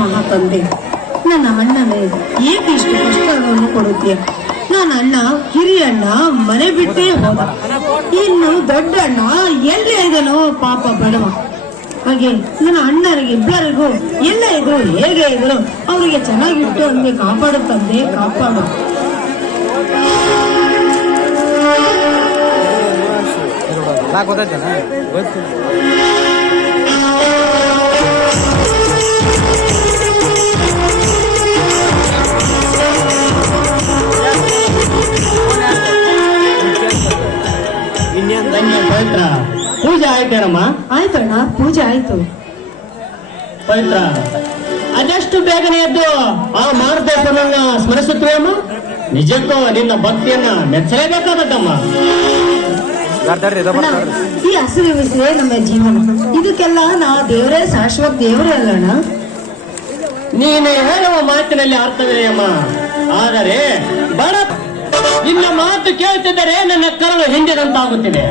ಮಹಾತಂದೆ, ನನ್ನ ಅಣ್ಣನೇ ಏಕೆ ಇಷ್ಟು ಕಷ್ಟವನ್ನು ಕೊಡುತ್ತೀಯ? ನನ್ನ ಅಣ್ಣ ಹಿರಿಯಣ್ಣ ಮನೆ ಬಿಟ್ಟೇ ಹೋದ. ಇನ್ನು ದೊಡ್ಡ ಅಣ್ಣ ಎಲ್ಲೇ ಇದನೋ ಪಾಪ ಬಡವ. ಹಾಗೆ ನನ್ನ ಅಣ್ಣರಿಗೆ ಇಬ್ಬರಿಗೂ ಎಲ್ಲ ಇದ್ರು ಹೇಗೆ ಇದ್ರು ಅವರಿಗೆ ಚೆನ್ನಾಗಿಟ್ಟು ಹಂಗೆ ಕಾಪಾಡುತ್ತಂದೆ, ಕಾಪಾಡು. ಪವಿತ್ರ, ಪೂಜೆ ಆಯ್ತೇನಮ್ಮ? ಆಯ್ತಣ್ಣ, ಪೂಜೆ ಆಯ್ತು. ಪವಿತ್ರ, ಅದೆಷ್ಟು ಬೇಗನೆ ಎದ್ದು ಆ ಮಾರುತೇಶ್ವರನ್ನ ಸ್ಮರಿಸುತ್ತೇವಮ್ಮ. ನಿಜಕ್ಕೂ ನಿನ್ನ ಭಕ್ತಿಯನ್ನ ಮೆಚ್ಚಲೇಬೇಕಾದದ್ದಮ್ಮ. ಈ ಹಸಿರು ಬಿಸಿಲೇ ನಮ್ಮ ಜೀವನ. ಇದಕ್ಕೆಲ್ಲ ನಾ ದೇವರೇ ಶಾಶ್ವತ ದೇವರೇ ಅಲ್ಲಣ್ಣ. ನೀನು ಹೇಳುವ ಮಾತಿನಲ್ಲಿ ಅರ್ಥವಿದೆಯಮ್ಮ. ಆದರೆ ಬಡ ನಿನ್ನ ಮಾತು ಕೇಳ್ತಿದ್ದರೆ ನನ್ನ ಕರಳು ಹಿಂದಿದಂತಾಗುತ್ತಿದೆ.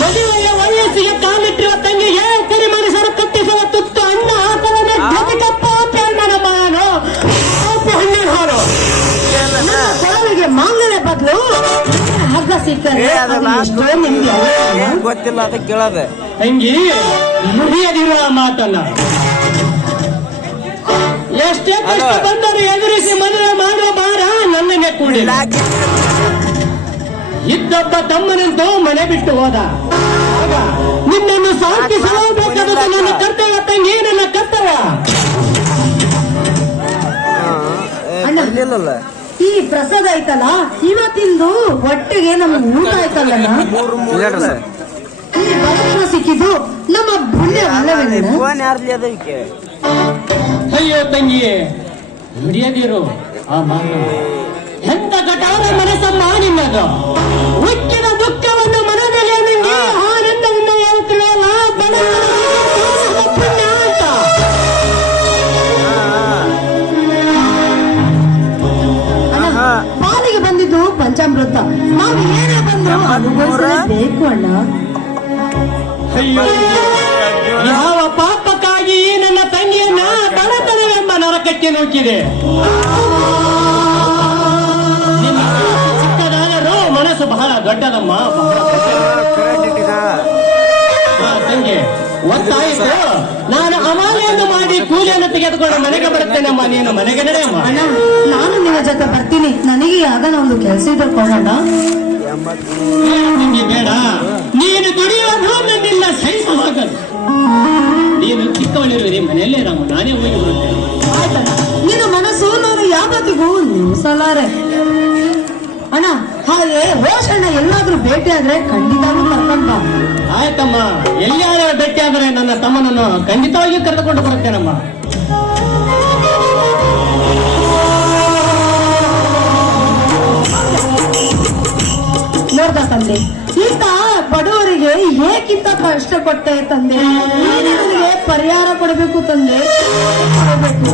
ಮದುವೆಯ ವಯಸ್ಸಿಗೆ ಕಾಲಿಟ್ಟಿರುವ ತಂಗಿಗೆ ಕರಿ ಮನುಷ್ಯರು ಕಟ್ಟಿಸುವ ತುತ್ತು ಅನ್ನ ಹಾಕಲನೆ ಕೊಳವಿಗೆ ಮಾಂಗಲ್ಯ ಬದಲು ಹಗ್ಗ ಸಿಕ್ಕರೆ ಗೊತ್ತಿಲ್ಲ ಅಂತ ಕೇಳದೆ ತಂಗಿ ಮುರಿಯದಿರುವ ಮಾತನ್ನ ಎಷ್ಟೇ ಕಷ್ಟ ಬಂದರೂ ಎದುರಿಸಿ ಮದುವೆ ಮಾಡುವ ಭಾರ ನನ್ನನ್ನೇ ಕೂಡಿಲ್ಲ. ಇದ್ದೊಬ್ಬ ತಮ್ಮನಂತೂ ಮನೆ ಬಿಟ್ಟು ಹೋದ. ಆಗ ನಿನ್ನನ್ನು ಸಾಕಿಸಲೇಬೇಕಾದ ನನ್ನ ಕರ್ತವ್ಯ ತಂಗಿ, ನನ್ನ ಕರ್ತವ್ಯ. ಈ ಪ್ರಸಾದ ಐತಲ್ಲ ಇವತ್ತಿಂದು ಒಟ್ಟಿಗೆ ನಮ್ಗೆ ಊಟ ಆಯ್ತಲ್ಲ. ಈ ಬಡತನ ಸಿಕ್ಕಿದ್ದು ನಮ್ಮ ಪುಣ್ಯ ಅಲ್ಲವೇನ? ಅಯ್ಯೋ ತಂಗಿ, ನುಡಿಯದಿರು ಆ ಮಾತು. ಎಂತ ಕಟಾರ ಮನಸ್ಸಮ್ಮ ನಿನ್ನದು. ಉಕ್ಕಿನ ದುಃಖವನ್ನು ಮನದಲ್ಲಿ ನಿಂಗೆ ಆನಂದದಿಂದ ಹೇಳ್ತೀವಲ್ಲ, ಪುಣ್ಯ ಅಂತ. ಪಾಲಿಗೆ ಬಂದಿದ್ದು ಪಂಚಾಮೃತ. ನಾವು ಏನೇ ಬಂದ್ರು ಅನುಭವಿಸಲೇಬೇಕು ಅಣ್ಣ. ಅಯ್ಯೋ, ಯಾವ ಪಾಪಕ್ಕಾಗಿ ನನ್ನ ತಂಗಿಯನ್ನ ಬಡತನವೆಂಬ ನರಕಕ್ಕೆ ನೂಕಿದೆ. ಚಿಕ್ಕದಾದರೂ ಮನಸ್ಸು ಬಹಳ ದೊಡ್ಡದಮ್ಮ, ಬಹಳ ತಂಗಿ. ಒತ್ತಾಯಿತು ನಾನು ಅಮಾಲೆಯನ್ನು ಮಾಡಿ ಕೂಲಿಯನ್ನು ತೆಗೆದುಕೊಂಡು ಮನೆಗೆ ಬರುತ್ತೇನಮ್ಮ. ನೀನು ಮನೆಗೆ ನಡೆಯಮ್ಮ. ಅಣ್ಣ, ನಾನು ನಿನ್ನ ಜೊತೆ ಬರ್ತೀನಿ. ನನಗೆ ಯಾವ್ದಾನ ಒಂದು ಕೆಲಸ ಇದ್ರೆ ಕೊಡೋಣ. ನಿಂಗೆ ಬೇಡ, ನೀನು ದುಡಿಯೋದು ನನ್ನಿಲ್ಲ ಸಹಿಸವಾಗದು. ನೀನು ಚಿಕ್ಕವಳಿರುವಿರಿ, ಮನೆಯಲ್ಲೇ ರಾಮ, ನಾನೇ ಹೋಗಿ ಬರುತ್ತೇನೆ. ಆಯ್ತಣ್ಣ, ನಿನ್ನ ಮನಸ್ಸು ನಾನು ಯಾವತ್ತಿಗೂ ನಿಲ್ಲಿಸಲಾರೆ ಅಣ್ಣ. ಹಾಗೆ ಹೋಷಣ್ಣ ಎಲ್ಲಾದ್ರೂ ಭೇಟಿ ಆದ್ರೆ ಖಂಡಿತವಾಗೂ ಕರ್ಕೊಂಡ್ ಬಾ. ಆಯ್ತಮ್ಮ, ಎಲ್ಲಿಯಾದ್ರೂ ಭೇಟಿ ಆದ್ರೆ ನನ್ನ ತಮ್ಮನನ್ನು ಖಂಡಿತವಾಗಿ ಕರೆದುಕೊಂಡು ಬರುತ್ತೇನಮ್ಮ. ನೋಡ್ದ ತಂದೆ, ಈತ ಬಡವರಿಗೆ ಏಕಿಂತ ಕಷ್ಟ ಕೊಟ್ಟೆ ತಂದೆ. ನನಗೆ ಪರಿಹಾರ ಕೊಡಬೇಕು ತಂದೆ, ಕೊಡಬೇಕು.